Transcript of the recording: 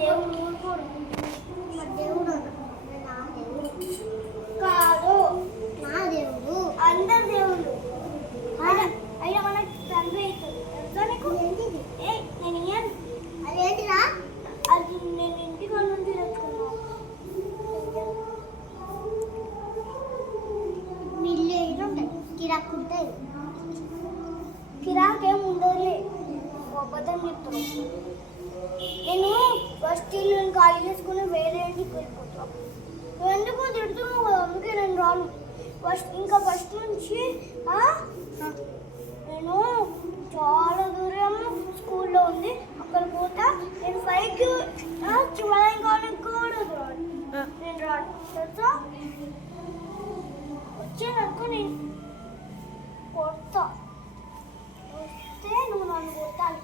దేవుడు ఊరుకోడు. మరి దేవుడు నా దేవుడు కాదు, నా దేవుడు అందరు దేవుడు. అయినా మనకి తండ్రి అవుతుంది. తెలుసా నీకు? ఏంటిది? నేను ఇయ్యాను. అదేంటిరా? అది నేను ఇంటికి నుంచి తెచ్చుకున్నాను. మిల్లు ఉంటాయి, కిరాకు ఉంటాయి. కిరాకేం ఉండదులే, అబద్ధం చెప్తాను. నేను ఫస్ట్ ఇల్లు ఖాళీ చేసుకుని వేరే ఇంటికి వెళ్ళిపోతాను. నువ్వు ఎందుకు తిడుతున్నావు కదా, అందుకే నేను రాను. ఫస్ట్ నుంచి నేను చాలా దూరం స్కూల్లో ఉంది, అక్కడ పోతా. నేను 5కి శివాలయం కూడా రాను. నేను రాను తెలుసా? వచ్చేదనుకో నేను కొడతా. వస్తే నువ్వు నన్ను కొట్టాలి.